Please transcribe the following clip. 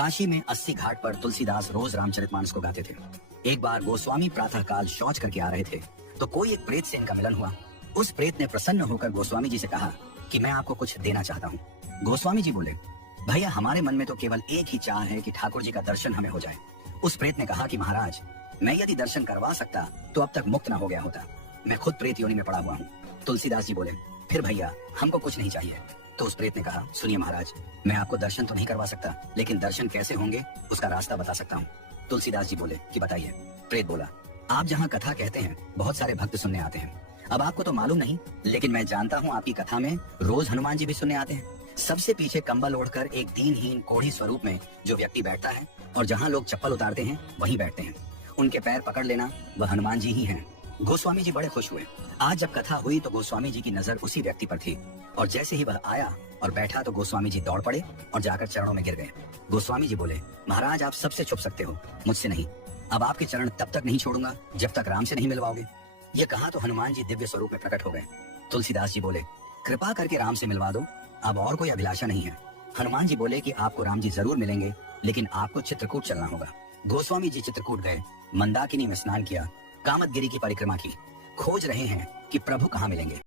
काशी में 80 घाट पर तुलसीदास रोज रामचरितमानस को गाते थे। एक बार गोस्वामी प्रातःकाल शौच करके आ रहे थे तो कोई एक प्रेत से इनका मिलन हुआ। उस प्रेत ने प्रसन्न होकर गोस्वामी जी से कहा कि मैं आपको कुछ देना चाहता हूँ। गोस्वामी जी बोले, भैया हमारे मन में तो केवल एक ही चाह है कि ठाकुर जी का दर्शन हमें हो जाए। उस प्रेत ने कहा कि महाराज, मैं यदि दर्शन करवा सकता तो अब तक मुक्त न हो गया होता। मैं खुद प्रेत योनि में पड़ा हुआ हूँ। तुलसीदास जी बोले, फिर भैया हमको कुछ नहीं चाहिए। तो उस प्रेत ने कहा, सुनिए महाराज, मैं आपको दर्शन तो नहीं करवा सकता, लेकिन दर्शन कैसे होंगे उसका रास्ता बता सकता हूँ। तुलसीदास जी बोले कि बताइए। प्रेत बोला, आप जहाँ कथा कहते हैं बहुत सारे भक्त सुनने आते हैं। अब आपको तो मालूम नहीं, लेकिन मैं जानता हूँ आपकी कथा में रोज हनुमान जी भी सुनने आते हैं। सबसे पीछे कंबल ओढ़कर एक दीनहीन कोढ़ी स्वरूप में जो व्यक्ति बैठता है और जहाँ लोग चप्पल उतारते हैं वहीं बैठते हैं। उनके पैर पकड़ लेना वह हनुमान जी ही हैं। गोस्वामी जी बड़े खुश हुए। आज जब कथा हुई तो गोस्वामी जी की नजर उसी व्यक्ति पर थी और जैसे ही वह आया और बैठा तो गोस्वामी जी दौड़ पड़े और जाकर चरणों में गिर गए। गोस्वामी जी बोले, महाराज आप सबसे छुप सकते हो, मुझसे नहीं। अब आपके चरण तब तक नहीं छोड़ूंगा जब तक राम से नहीं मिलवाओगे। ये कहा तो हनुमान जी दिव्य स्वरूप में प्रकट हो गए। तुलसीदास जी बोले, कृपा करके राम से मिलवा दो, अब और कोई अभिलाषा नहीं है। हनुमान जी बोले कि आपको राम जी जरूर मिलेंगे, लेकिन आपको चित्रकूट चलना होगा। गोस्वामी जी चित्रकूट गए, मंदाकिनी में स्नान किया, कामदगिरी की परिक्रमा की, खोज रहे हैं कि प्रभु कहाँ मिलेंगे।